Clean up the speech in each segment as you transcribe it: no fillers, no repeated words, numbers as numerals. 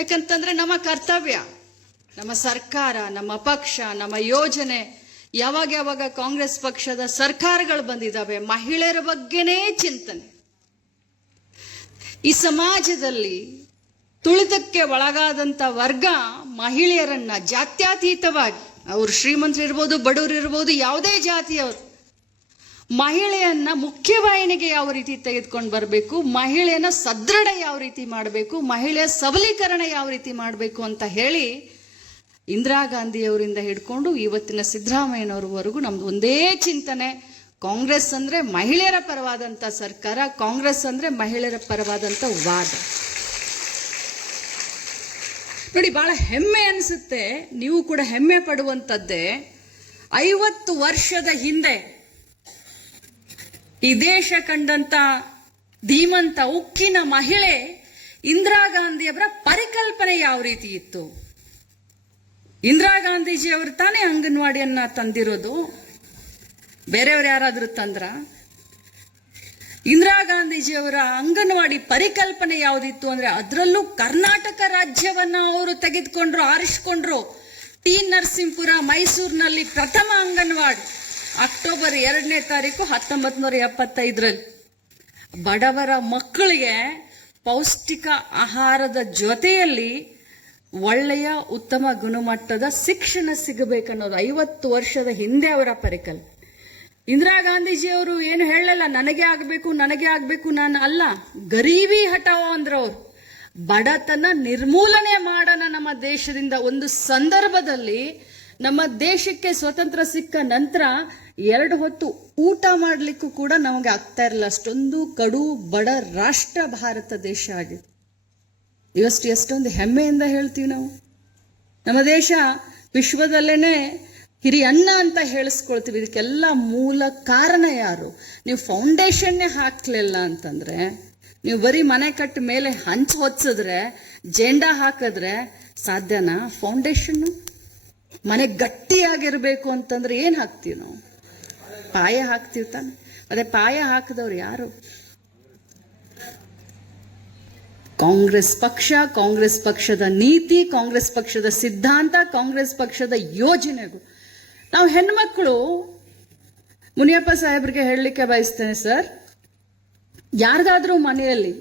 ಯಾಕಂತಂದ್ರೆ ನಮ್ಮ ಕರ್ತವ್ಯ, ನಮ್ಮ ಸರ್ಕಾರ, ನಮ್ಮ ಪಕ್ಷ, ನಮ್ಮ ಯೋಜನೆ, ಯಾವಾಗ ಕಾಂಗ್ರೆಸ್ ಪಕ್ಷದ ಸರ್ಕಾರಗಳು ಬಂದಿದ್ದಾವೆ ಮಹಿಳೆಯರ ಬಗ್ಗೆನೇ ಚಿಂತನೆ. ಈ ಸಮಾಜದಲ್ಲಿ ತುಳಿತಕ್ಕೆ ಒಳಗಾದಂಥ ವರ್ಗ ಮಹಿಳೆಯರನ್ನ ಜಾತ್ಯತೀತವಾಗಿ, ಅವರು ಶ್ರೀಮಂತರಿರ್ಬೋದು, ಬಡವರು ಇರ್ಬೋದು, ಯಾವುದೇ ಜಾತಿಯವರು, ಮಹಿಳೆಯನ್ನ ಮುಖ್ಯವಾಹಿನಿಗೆ ಯಾವ ರೀತಿ ತೆಗೆದುಕೊಂಡು ಬರಬೇಕು, ಮಹಿಳೆಯನ್ನ ಸದೃಢ ಯಾವ ರೀತಿ ಮಾಡಬೇಕು, ಮಹಿಳೆಯ ಸಬಲೀಕರಣ ಯಾವ ರೀತಿ ಮಾಡಬೇಕು ಅಂತ ಹೇಳಿ ಇಂದಿರಾ ಗಾಂಧಿಯವರಿಂದ ಹಿಡ್ಕೊಂಡು ಇವತ್ತಿನ ಸಿದ್ದರಾಮಯ್ಯನವರವರೆಗೂ ನಮ್ದು ಒಂದೇ ಚಿಂತನೆ. ಕಾಂಗ್ರೆಸ್ ಅಂದ್ರೆ ಮಹಿಳೆಯರ ಪರವಾದಂಥ ಸರ್ಕಾರ, ಕಾಂಗ್ರೆಸ್ ಅಂದ್ರೆ ಮಹಿಳೆಯರ ಪರವಾದಂಥ ವಾದ. ನೋಡಿ, ಬಹಳ ಹೆಮ್ಮೆ ಅನಿಸುತ್ತೆ, ನೀವು ಕೂಡ ಹೆಮ್ಮೆ ಪಡುವಂಥದ್ದೇ. 50 ವರ್ಷದ ಹಿಂದೆ ಈ ದೇಶ ಕಂಡಂತ ಧೀಮಂತ ಉಕ್ಕಿನ ಮಹಿಳೆ ಇಂದಿರಾ ಗಾಂಧಿಯವರ ಪರಿಕಲ್ಪನೆ ಯಾವ ರೀತಿ ಇತ್ತು? ಇಂದಿರಾ ಗಾಂಧೀಜಿಯವರು ತಾನೇ ಅಂಗನವಾಡಿಯನ್ನ ತಂದಿರೋದು, ಬೇರೆಯವರು ಯಾರಾದ್ರೂ ತಂದ್ರ? ಇಂದಿರಾ ಗಾಂಧೀಜಿಯವರ ಅಂಗನವಾಡಿ ಪರಿಕಲ್ಪನೆ ಯಾವುದಿತ್ತು ಅಂದ್ರೆ, ಅದರಲ್ಲೂ ಕರ್ನಾಟಕ ರಾಜ್ಯವನ್ನ ಅವರು ತೆಗೆದುಕೊಂಡ್ರು, ಆರಿಸಿಕೊಂಡ್ರು. ಟಿ ನರಸೀಪುರ ಮೈಸೂರಿನಲ್ಲಿ ಪ್ರಥಮ ಅಂಗನವಾಡಿ ಅಕ್ಟೋಬರ್ 2ನೇ ತಾರೀಕು 1975ರಲ್ಲಿ ಬಡವರ ಮಕ್ಕಳಿಗೆ ಪೌಷ್ಟಿಕ ಆಹಾರದ ಜೊತೆಯಲ್ಲಿ ಒಳ್ಳೆಯ ಉತ್ತಮ ಗುಣಮಟ್ಟದ ಶಿಕ್ಷಣ ಸಿಗಬೇಕನ್ನೋದು 50 ವರ್ಷದ ಹಿಂದೆ ಅವರ ಪರಿಕಲ್ಪನೆ. ಇಂದಿರಾ ಗಾಂಧೀಜಿಯವರು ಏನು ಹೇಳಲ್ಲ, ನನಗೆ ಆಗ್ಬೇಕು ನಾನು ಅಲ್ಲ, ಗರೀಬಿ ಹಟಾವೋ ಅಂದ್ರವ್ರು. ಬಡತನ ನಿರ್ಮೂಲನೆ ಮಾಡೋಣ ನಮ್ಮ ದೇಶದಿಂದ. ಒಂದು ಸಂದರ್ಭದಲ್ಲಿ ನಮ್ಮ ದೇಶಕ್ಕೆ ಸ್ವತಂತ್ರ ಸಿಕ್ಕ ನಂತರ 2 ಹೊತ್ತು ಊಟ ಮಾಡಲಿಕ್ಕೂ ಕೂಡ ನಮಗೆ ಆಗ್ತಾ ಇರಲಿಲ್ಲ. ಅಷ್ಟೊಂದು ಕಡು ಬಡ ರಾಷ್ಟ್ರ ಭಾರತ ದೇಶ ಆಗಿದೆ. ಎಷ್ಟೊಂದು ಹೆಮ್ಮೆಯಿಂದ ಹೇಳ್ತೀವಿ ನಾವು. ನಮ್ಮ ದೇಶ ವಿಶ್ವದಲ್ಲೇನೆ ಹಿರಿಯಣ್ಣ ಅಂತ ಹೇಳಿಸ್ಕೊಳ್ತೀವಿ. ಇದಕ್ಕೆಲ್ಲ ಮೂಲ ಕಾರಣ ಯಾರು? ನೀವು ಫೌಂಡೇಶನ್ನೇ ಹಾಕ್ಲಿಲ್ಲ ಅಂತಂದ್ರೆ, ನೀವು ಬರೀ ಮನೆ ಕಟ್ಟ ಮೇಲೆ ಹಂಚು ಹೊಚ್ಚಿದ್ರೆ, ಜೆಂಡಾ ಹಾಕಿದ್ರೆ ಸಾಧ್ಯನಾ? ಫೌಂಡೇಶನ್ನು ಮನೆ ಗಟ್ಟಿಯಾಗಿರ್ಬೇಕು ಅಂತಂದ್ರೆ ಏನ್ ಹಾಕ್ತೀವಿ ನಾವು? ಪಾಯ ಹಾಕ್ತೀವಿ ತಾನೆ. ಅದೇ ಪಾಯ ಹಾಕಿದವ್ರು ಯಾರು? ಕಾಂಗ್ರೆಸ್ ಪಕ್ಷ, ಕಾಂಗ್ರೆಸ್ ಪಕ್ಷದ ನೀತಿ, ಕಾಂಗ್ರೆಸ್ ಪಕ್ಷದ ಸಿದ್ಧಾಂತ, ಕಾಂಗ್ರೆಸ್ ಪಕ್ಷದ ಯೋಜನೆಗಳು. ನಾವು ಹೆಣ್ಮಕ್ಳು, ಮುನಿಯಪ್ಪ ಸಾಹೇಬ್ರಿಗೆ ಹೇಳಲಿಕ್ಕೆ ಬಯಸ್ತೇನೆ ಸರ್, ಯಾರ್ದಾದ್ರೂ ಮನೆಯಲ್ಲಿ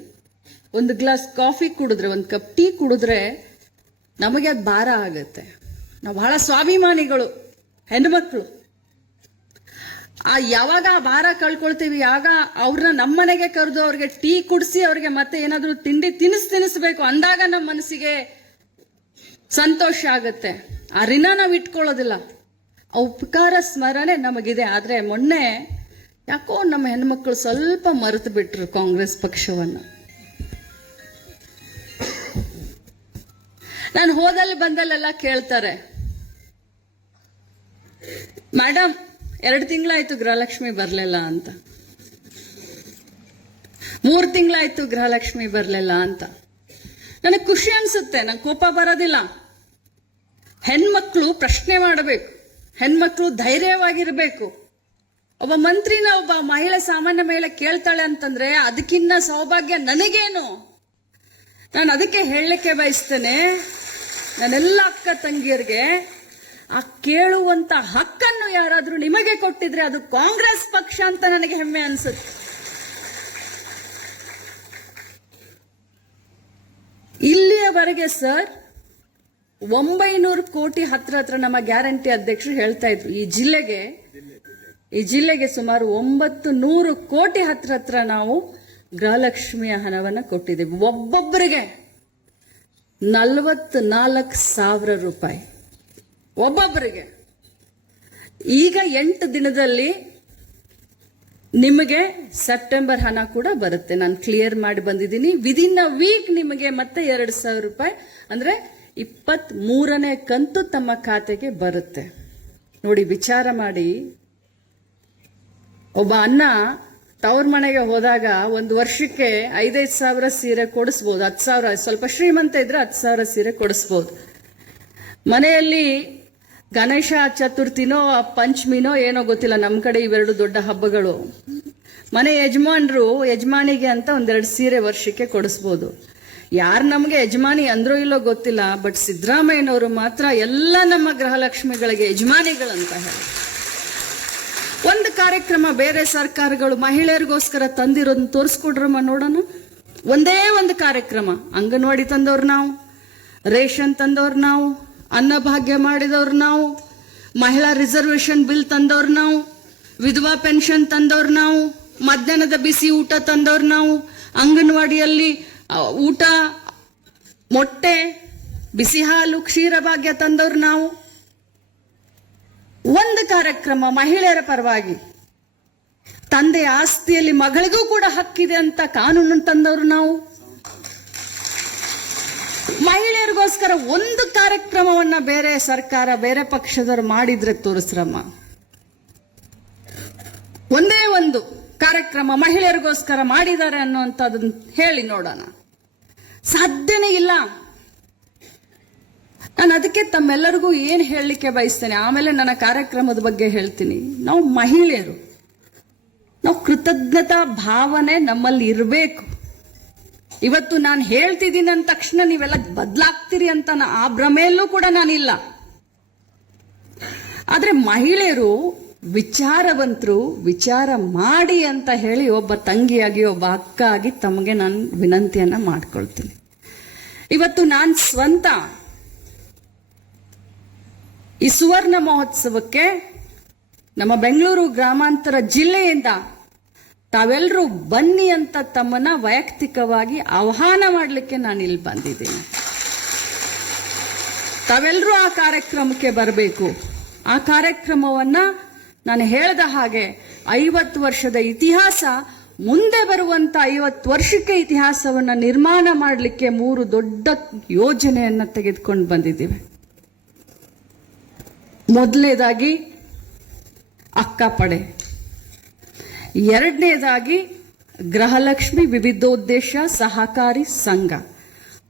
ಒಂದು ಗ್ಲಾಸ್ ಕಾಫಿ ಕುಡಿದ್ರೆ, ಒಂದು ಕಪ್ ಟೀ ಕುಡಿದ್ರೆ ನಮಗೆ ಅದು ಭಾರ ಆಗತ್ತೆ. ನಾವು ಬಹಳ ಸ್ವಾಭಿಮಾನಿಗಳು ಹೆಣ್ಮಕ್ಳು. ಯಾವಾಗ ಆ ಭಾರ ಕಳ್ಕೊಳ್ತೀವಿ, ಆಗ ಅವ್ರನ್ನ ನಮ್ಮನೆಗೆ ಕರೆದು ಅವ್ರಿಗೆ ಟೀ ಕುಡಿಸಿ ಅವ್ರಿಗೆ ಮತ್ತೆ ಏನಾದ್ರೂ ತಿಂಡಿ ತಿನ್ನಿಸ್ಬೇಕು ಅಂದಾಗ ನಮ್ಮ ಮನಸ್ಸಿಗೆ ಸಂತೋಷ ಆಗತ್ತೆ. ಆ ಋಣ ನಾವು ಇಟ್ಕೊಳ್ಳೋದಿಲ್ಲ. ಆ ಉಪಕಾರ ಸ್ಮರಣೆ ನಮಗಿದೆ. ಆದ್ರೆ ಮೊನ್ನೆ ಯಾಕೋ ನಮ್ಮ ಹೆಣ್ಮಕ್ಳು ಸ್ವಲ್ಪ ಮರೆತು ಬಿಟ್ರು ಕಾಂಗ್ರೆಸ್ ಪಕ್ಷವನ್ನ. ನಾನು ಹೋದಲ್ಲಿ ಬಂದಲ್ಲೆಲ್ಲ ಕೇಳ್ತಾರೆ, ಮೇಡಮ್ 2 ತಿಂಗಳಾಯ್ತು ಗೃಹಲಕ್ಷ್ಮಿ ಬರ್ಲಿಲ್ಲ ಅಂತ, 3 ತಿಂಗಳಾಯ್ತು ಗೃಹಲಕ್ಷ್ಮಿ ಬರ್ಲಿಲ್ಲ ಅಂತ. ನನಗೆ ಖುಷಿ ಅನ್ಸುತ್ತೆ, ನಂಗೆ ಕೋಪ ಬರೋದಿಲ್ಲ. ಹೆಣ್ಮಕ್ಳು ಪ್ರಶ್ನೆ ಮಾಡಬೇಕು, ಹೆಣ್ಮಕ್ಳು ಧೈರ್ಯವಾಗಿರ್ಬೇಕು. ಒಬ್ಬ ಮಂತ್ರಿನ ಒಬ್ಬ ಮಹಿಳೆ, ಸಾಮಾನ್ಯ ಮಹಿಳೆ ಕೇಳ್ತಾಳೆ ಅಂತಂದ್ರೆ ಅದಕ್ಕಿನ್ನ ಸೌಭಾಗ್ಯ ನನಗೇನು? ನಾನು ಅದಕ್ಕೆ ಹೇಳಲಿಕ್ಕೆ ಬಯಸ್ತೇನೆ, ನನ್ನೆಲ್ಲ ಅಕ್ಕ ತಂಗಿಯರಿಗೆ, ಆ ಕೇಳುವಂತ ಹಕ್ಕನ್ನು ಯಾರಾದ್ರೂ ನಿಮಗೆ ಕೊಟ್ಟಿದ್ರೆ ಅದು ಕಾಂಗ್ರೆಸ್ ಪಕ್ಷ ಅಂತ ನನಗೆ ಹೆಮ್ಮೆ ಅನ್ಸುತ್ತೆ. ಇಲ್ಲಿಯವರೆಗೆ ಸರ್ 900 ಕೋಟಿ ಹತ್ರ ನಮ್ಮ ಗ್ಯಾರಂಟಿ ಅಧ್ಯಕ್ಷರು ಹೇಳ್ತಾ ಇದ್ರು. ಈ ಜಿಲ್ಲೆಗೆ ಸುಮಾರು 900 ಕೋಟಿ ಹತ್ರ ನಾವು ಗೃಹಲಕ್ಷ್ಮಿಯ ಹಣವನ್ನ ಕೊಟ್ಟಿದ್ದೇವೆ. ಒಬ್ಬೊಬ್ಬರಿಗೆ 44,000 ರೂಪಾಯಿ ಒಬ್ಬೊಬ್ಬರಿಗೆ. ಈಗ 8 ದಿನದಲ್ಲಿ ನಿಮಗೆ ಸೆಪ್ಟೆಂಬರ್ ಹಣ ಕೂಡ ಬರುತ್ತೆ. ನಾನು ಕ್ಲಿಯರ್ ಮಾಡಿ ಬಂದಿದ್ದೀನಿ. ವಿದಿನ್ ಅ ವೀಕ್ ನಿಮಗೆ ಮತ್ತೆ 2,000 ರೂಪಾಯಿ, ಅಂದ್ರೆ 23ನೇ ಕಂತು ತಮ್ಮ ಖಾತೆಗೆ ಬರುತ್ತೆ. ನೋಡಿ, ವಿಚಾರ ಮಾಡಿ. ಒಬ್ಬ ಅಣ್ಣ ತವ್ರ ಮನೆಗೆ ಹೋದಾಗ ಒಂದು ವರ್ಷಕ್ಕೆ 5,000 ಸಾವಿರ ಸೀರೆ ಕೊಡಿಸ್ಬೋದು. 10,000 ಸ್ವಲ್ಪ ಶ್ರೀಮಂತ ಇದ್ರೆ 10,000 ಸೀರೆ ಕೊಡಿಸ್ಬೋದು. ಮನೆಯಲ್ಲಿ ಗಣೇಶ ಚತುರ್ಥಿನೋ ಪಂಚಮಿನೋ ಏನೋ ಗೊತ್ತಿಲ್ಲ, ನಮ್ಮ ಕಡೆ ಇವೆರಡು ದೊಡ್ಡ ಹಬ್ಬಗಳು. ಮನೆ ಯಜಮಾನಿಗೆ ಅಂತ 1-2 ಸೀರೆ ವರ್ಷಕ್ಕೆ ಕೊಡಿಸ್ಬೋದು. ಯಾರು ನಮಗೆ ಯಜಮಾನಿ ಅಂದ್ರೋ ಇಲ್ಲೋ ಗೊತ್ತಿಲ್ಲ, ಬಟ್ ಸಿದ್ದರಾಮಯ್ಯನವರು ಮಾತ್ರ ಎಲ್ಲ ನಮ್ಮ ಗೃಹಲಕ್ಷ್ಮಿಗಳಿಗೆ ಯಜಮಾನಿಗಳಂತ ಹೇಳಿ. ಒಂದು ಕಾರ್ಯಕ್ರಮ ಬೇರೆ ಸರ್ಕಾರಗಳು ಮಹಿಳೆಯರಿಗೋಸ್ಕರ ತಂದಿರೋದನ್ನ ತೋರಿಸ್ಕೊಡ್ರಮ್ಮ ನೋಡೋಣ. ಒಂದೇ ಒಂದು ಕಾರ್ಯಕ್ರಮ. ಅಂಗನವಾಡಿ ತಂದವ್ರು ನಾವು, ರೇಷನ್ ತಂದವ್ರು ನಾವು, ಅನ್ನಭಾಗ್ಯ ಮಾಡಿದವ್ರು ನಾವು, ಮಹಿಳಾ ರಿಸರ್ವೇಶನ್ ಬಿಲ್ ತಂದವ್ರು ನಾವು, ವಿಧವಾ ಪೆನ್ಷನ್ ತಂದವ್ರು ನಾವು, ಮಧ್ಯಾಹ್ನದ ಬಿಸಿ ಊಟ ತಂದವ್ರು ನಾವು, ಅಂಗನವಾಡಿಯಲ್ಲಿ ಊಟ, ಮೊಟ್ಟೆ, ಬಿಸಿ ಹಾಲು, ಕ್ಷೀರಭಾಗ್ಯ ತಂದವ್ರು ನಾವು. ಒಂದು ಕಾರ್ಯಕ್ರಮ ಮಹಿಳೆಯರ ಪರವಾಗಿ, ತಂದೆಯ ಆಸ್ತಿಯಲ್ಲಿ ಮಗಳಿಗೂ ಕೂಡ ಹಕ್ಕಿದೆ ಅಂತ ಕಾನೂನು ತಂದವರು ನಾವು. ಮಹಿಳೆಯರಿಗೋಸ್ಕರ ಒಂದು ಕಾರ್ಯಕ್ರಮವನ್ನ ಬೇರೆ ಸರ್ಕಾರ, ಬೇರೆ ಪಕ್ಷದವರು ಮಾಡಿದ್ರೆ ತೋರಿಸ್ರಮ್ಮ. ಒಂದೇ ಒಂದು ಕಾರ್ಯಕ್ರಮ ಮಹಿಳೆಯರಿಗೋಸ್ಕರ ಮಾಡಿದ್ದಾರೆ ಅನ್ನುವಂಥದ್ದನ್ನು ಹೇಳಿ ನೋಡೋಣ. ಸಾಧ್ಯನೇ ಇಲ್ಲ. ನಾನು ಅದಕ್ಕೆ ತಮ್ಮೆಲ್ಲರಿಗೂ ಏನು ಹೇಳಲಿಕ್ಕೆ ಬಯಸ್ತೇನೆ, ಆಮೇಲೆ ನನ್ನ ಕಾರ್ಯಕ್ರಮದ ಬಗ್ಗೆ ಹೇಳ್ತೀನಿ. ನಾವು ಮಹಿಳೆಯರು, ನಾವು ಕೃತಜ್ಞತಾ ಭಾವನೆ ನಮ್ಮಲ್ಲಿ ಇರಬೇಕು. ಇವತ್ತು ನಾನು ಹೇಳ್ತಿದ್ದೀನಿ ಅಂದ ತಕ್ಷಣ ನೀವೆಲ್ಲ ಬದಲಾಗ್ತೀರಿ ಅಂತ ಆ ಭ್ರಮೆಯಲ್ಲೂ ಕೂಡ ನಾನಿಲ್ಲ. ಆದ್ರೆ ಮಹಿಳೆಯರು ವಿಚಾರವಂತರು, ವಿಚಾರ ಮಾಡಿ ಅಂತ ಹೇಳಿ ಒಬ್ಬ ತಂಗಿಯಾಗಿ, ಒಬ್ಬ ಅಕ್ಕ ಆಗಿ ತಮಗೆ ನಾನು ವಿನಂತಿಯನ್ನ ಮಾಡ್ಕೊಳ್ತೀನಿ. ಇವತ್ತು ನಾನು ಸ್ವಂತ ಈ ಸುವರ್ಣ ಮಹೋತ್ಸವಕ್ಕೆ ನಮ್ಮ ಬೆಂಗಳೂರು ಗ್ರಾಮಾಂತರ ಜಿಲ್ಲೆಯಿಂದ ತಾವೆಲ್ಲರೂ ಬನ್ನಿ ಅಂತ ತಮ್ಮನ್ನ ವೈಯಕ್ತಿಕವಾಗಿ ಆಹ್ವಾನ ಮಾಡಲಿಕ್ಕೆ ನಾನು ಇಲ್ಲಿ ಬಂದಿದ್ದೀನಿ. ತಾವೆಲ್ಲರೂ ಆ ಕಾರ್ಯಕ್ರಮಕ್ಕೆ ಬರಬೇಕು. ಆ ಕಾರ್ಯಕ್ರಮವನ್ನ ನಾನು ಹೇಳ್ದ ಹಾಗೆ 50 ವರ್ಷದ ಇತಿಹಾಸ, ಮುಂದೆ ಬರುವಂತ 50 ವರ್ಷಕ್ಕೆ ಇತಿಹಾಸವನ್ನ ನಿರ್ಮಾಣ ಮಾಡಲಿಕ್ಕೆ 3 ದೊಡ್ಡ ಯೋಜನೆಯನ್ನ ತೆಗೆದುಕೊಂಡು ಬಂದಿದ್ದೀವಿ. ಮೊದಲನೇದಾಗಿ ಅಕ್ಕಪಡೆ, ಎರಡನೇದಾಗಿ ಗೃಹಲಕ್ಷ್ಮಿ ವಿವಿಧೋದ್ದೇಶ ಸಹಕಾರಿ ಸಂಘ,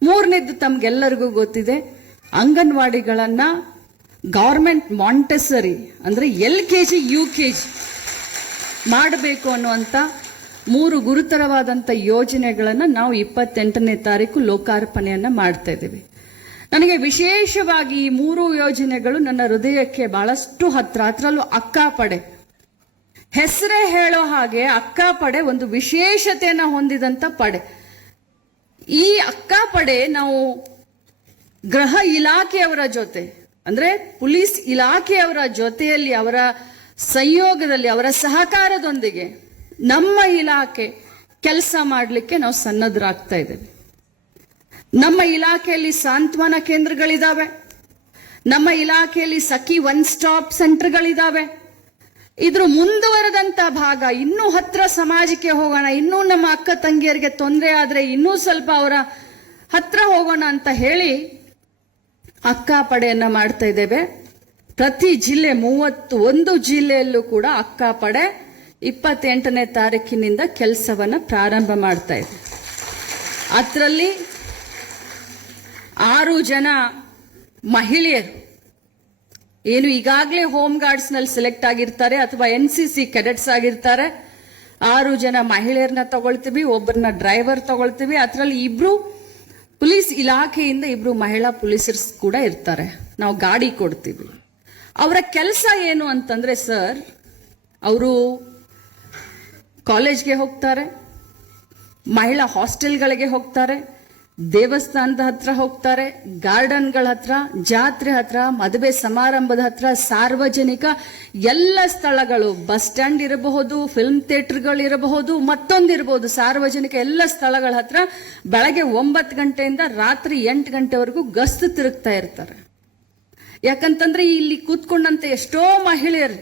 ಮೂರನೇದು ತಮ್ಗೆಲ್ಲರಿಗೂ ಗೊತ್ತಿದೆ, ಅಂಗನವಾಡಿಗಳನ್ನ ಗವರ್ಮೆಂಟ್ ಮಾಂಟೆಸರಿ ಅಂದ್ರೆ LKG UKG ಮಾಡಬೇಕು ಅನ್ನುವಂತ 3 ಗುರುತರವಾದಂತ ಯೋಜನೆಗಳನ್ನ ನಾವು 28ನೇ ತಾರೀಕು ಲೋಕಾರ್ಪಣೆಯನ್ನ ಮಾಡ್ತಾ ಇದ್ದೀವಿ. ನನಗೆ ವಿಶೇಷವಾಗಿ ಈ 3 ಯೋಜನೆಗಳು ನನ್ನ ಹೃದಯಕ್ಕೆ ಬಹಳಷ್ಟು ಹತ್ರ. ಅದರಲ್ಲೂ ಅಕ್ಕಪಡೆ, ಹೆಸರೇ ಹೇಳೋ ಹಾಗೆ ಅಕ್ಕಪಡೆ ಒಂದು ವಿಶೇಷತೆಯನ್ನ ಹೊಂದಿದಂತ ಪಡೆ. ಈ ಅಕ್ಕಪಡೆ ನಾವು ಗೃಹ ಇಲಾಖೆಯವರ ಜೊತೆ, ಅಂದ್ರೆ ಪೊಲೀಸ್ ಇಲಾಖೆಯವರ ಜೊತೆಯಲ್ಲಿ, ಅವರ ಸಂಯೋಗದಲ್ಲಿ, ಅವರ ಸಹಕಾರದೊಂದಿಗೆ ನಮ್ಮ ಇಲಾಖೆ ಕೆಲಸ ಮಾಡಲಿಕ್ಕೆ ನಾವು ಸನ್ನದ್ಧರಾಗ್ತಾ ಇದ್ದೇವೆ. ನಮ್ಮ ಇಲಾಖೆಯಲ್ಲಿ ಸಾಂತ್ವನ ಕೇಂದ್ರಗಳಿದಾವೆ, ನಮ್ಮ ಇಲಾಖೆಯಲ್ಲಿ ಸಖಿ ಒನ್ ಸ್ಟಾಪ್ ಸೆಂಟರ್ಗಳಿದಾವೆ. ಇದ್ರ ಮುಂದುವರೆದಂತ ಭಾಗ, ಇನ್ನೂ ಹತ್ರ ಸಮಾಜಕ್ಕೆ ಹೋಗೋಣ, ಇನ್ನೂ ನಮ್ಮ ಅಕ್ಕ ತಂಗಿಯರಿಗೆ ತೊಂದರೆ ಆದ್ರೆ ಇನ್ನೂ ಸ್ವಲ್ಪ ಅವರ ಹತ್ರ ಹೋಗೋಣ ಅಂತ ಹೇಳಿ ಅಕ್ಕಪಡೆಯನ್ನ ಮಾಡ್ತಾ ಇದ್ದೇವೆ. ಪ್ರತಿ ಜಿಲ್ಲೆ 31 ಜಿಲ್ಲೆಯಲ್ಲೂ ಕೂಡ ಅಕ್ಕಪಡೆ 28ನೇ ತಾರೀಕಿನಿಂದ ಕೆಲಸವನ್ನ ಪ್ರಾರಂಭ ಮಾಡ್ತಾ ಇದೆ. ಅದರಲ್ಲಿ 6 ಜನ ಮಹಿಳೆಯರು ಏನು ಈಗಾಗಲೇ ಹೋಮ್ ಗಾರ್ಡ್ಸ್ ನಲ್ಲಿ ಸೆಲೆಕ್ಟ್ ಆಗಿರ್ತಾರೆ ಅಥವಾ NCC ಕೆಡೆಟ್ಸ್ ಆಗಿರ್ತಾರೆ. 6 ಜನ ಮಹಿಳೆಯರನ್ನ ತಗೊಳ್ತೀವಿ, ಒಬ್ಬರನ್ನ ಡ್ರೈವರ್ ತಗೊಳ್ತೀವಿ. ಅದರಲ್ಲಿ 2 ಪೊಲೀಸ್ ಇಲಾಖೆಯಿಂದ 2 ಮಹಿಳಾ ಪೊಲೀಸರ್ಸ್ ಕೂಡ ಇರ್ತಾರೆ. ನಾವು ಗಾಡಿ ಕೊಡ್ತೀವಿ. ಅವರ ಕೆಲಸ ಏನು ಅಂತಂದ್ರೆ, ಸರ್, ಅವರು ಕಾಲೇಜ್ಗೆ ಹೋಗ್ತಾರೆ, ಮಹಿಳಾ ಹಾಸ್ಟೆಲ್ಗಳಿಗೆ ಹೋಗ್ತಾರೆ, ದೇವಸ್ಥಾನದ ಹತ್ರ ಹೋಗ್ತಾರೆ, ಗಾರ್ಡನ್ಗಳ ಹತ್ರ, ಜಾತ್ರೆ ಹತ್ರ, ಮದುವೆ ಸಮಾರಂಭದ ಹತ್ರ, ಸಾರ್ವಜನಿಕ ಎಲ್ಲ ಸ್ಥಳಗಳು, ಬಸ್ ಸ್ಟ್ಯಾಂಡ್ ಇರಬಹುದು, ಫಿಲ್ಮ್ ಥಿಯೇಟರ್ಗಳು ಇರಬಹುದು, ಮತ್ತೊಂದಿರಬಹುದು, ಸಾರ್ವಜನಿಕ ಎಲ್ಲ ಸ್ಥಳಗಳ ಹತ್ರ ಬೆಳಗ್ಗೆ 9 ಗಂಟೆಯಿಂದ ರಾತ್ರಿ 8 ಗಂಟೆವರೆಗೂ ಗಸ್ತು ತಿರುಗ್ತಾ ಇರ್ತಾರೆ. ಯಾಕಂತಂದ್ರೆ ಇಲ್ಲಿ ಕೂತ್ಕೊಂಡಂತ ಎಷ್ಟೋ ಮಹಿಳೆಯರು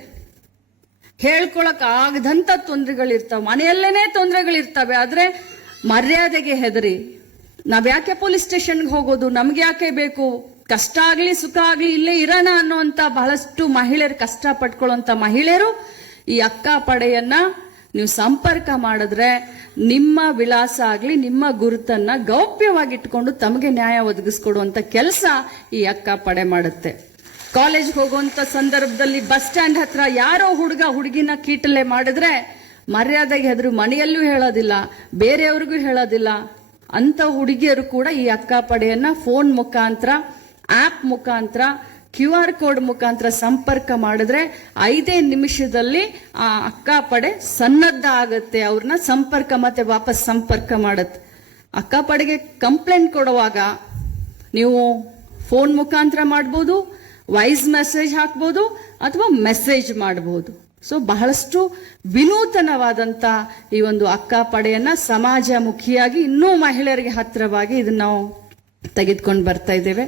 ಹೇಳ್ಕೊಳಕ್ ಆಗದಂತ ತೊಂದರೆಗಳಿರ್ತಾವೆ, ಮನೆಯಲ್ಲೇನೆ ತೊಂದರೆಗಳಿರ್ತವೆ. ಆದ್ರೆ ಮರ್ಯಾದೆಗೆ ಹೆದರಿ ನಾವ್ಯಾಕೆ ಪೊಲೀಸ್ ಸ್ಟೇಷನ್ಗೆ ಹೋಗೋದು, ನಮ್ಗೆ ಯಾಕೆ ಬೇಕು, ಕಷ್ಟ ಆಗ್ಲಿ ಸುಖ ಆಗ್ಲಿ ಇಲ್ಲೇ ಇರೋಣ ಅನ್ನೋಂತ ಬಹಳಷ್ಟು ಮಹಿಳೆಯರು, ಕಷ್ಟ ಪಟ್ಕೊಳ್ಳುವಂತ ಮಹಿಳೆಯರು ಈ ಅಕ್ಕಪಡೆಯನ್ನ ನೀವು ಸಂಪರ್ಕ ಮಾಡಿದ್ರೆ ನಿಮ್ಮ ವಿಳಾಸ ಆಗ್ಲಿ, ನಿಮ್ಮ ಗುರುತನ್ನ ಗೌಪ್ಯವಾಗಿಟ್ಕೊಂಡು ತಮಗೆ ನ್ಯಾಯ ಒದಗಿಸ್ಕೊಡುವಂತ ಕೆಲಸ ಈ ಅಕ್ಕಪಡೆ ಮಾಡುತ್ತೆ. ಕಾಲೇಜ್ ಹೋಗುವಂತ ಸಂದರ್ಭದಲ್ಲಿ ಬಸ್ ಸ್ಟ್ಯಾಂಡ್ ಹತ್ರ ಯಾರೋ ಹುಡುಗ ಹುಡುಗಿನ ಕೀಟಲೆ ಮಾಡಿದ್ರೆ ಮರ್ಯಾದೆಗೆ ಹೆದರು ಮನೆಯಲ್ಲೂ ಹೇಳೋದಿಲ್ಲ, ಬೇರೆಯವ್ರಿಗೂ ಹೇಳೋದಿಲ್ಲ. ಅಂತ ಹುಡುಗಿಯರು ಕೂಡ ಈ ಅಕ್ಕ ಪಡೆಯನ್ನ ಫೋನ್ ಮುಖಾಂತರ, ಆಪ್ ಮುಖಾಂತರ, QR ಕೋಡ್ ಮುಖಾಂತರ ಸಂಪರ್ಕ ಮಾಡಿದ್ರೆ 5 ನಿಮಿಷದಲ್ಲಿ ಆ ಅಕ್ಕ ಪಡೆ ಸನ್ನದ್ಧ ಆಗುತ್ತೆ, ಅವ್ರನ್ನ ಸಂಪರ್ಕ ಮತ್ತೆ ವಾಪಸ್ ಸಂಪರ್ಕ ಮಾಡುತ್ತೆ. ಅಕ್ಕ ಪಡೆಗೆ ಕಂಪ್ಲೇಂಟ್ ಕೊಡುವಾಗ ನೀವು ಫೋನ್ ಮುಖಾಂತರ ಮಾಡ್ಬೋದು, ವಾಯ್ಸ್ ಮೆಸೇಜ್ ಹಾಕ್ಬೋದು ಅಥವಾ ಮೆಸೇಜ್ ಮಾಡಬಹುದು. ಸೊ ಬಹಳಷ್ಟು ವಿನೂತನವಾದಂತ ಈ ಒಂದು ಅಕ್ಕ ಪಡೆಯನ್ನ ಸಮಾಜಮುಖಿಯಾಗಿ ಇನ್ನೂ ಮಹಿಳೆಯರಿಗೆ ಹತ್ತಿರವಾಗಿ ಇದನ್ನ ನಾವು ತೆಗೆದುಕೊಂಡು ಬರ್ತಾ ಇದ್ದೇವೆ.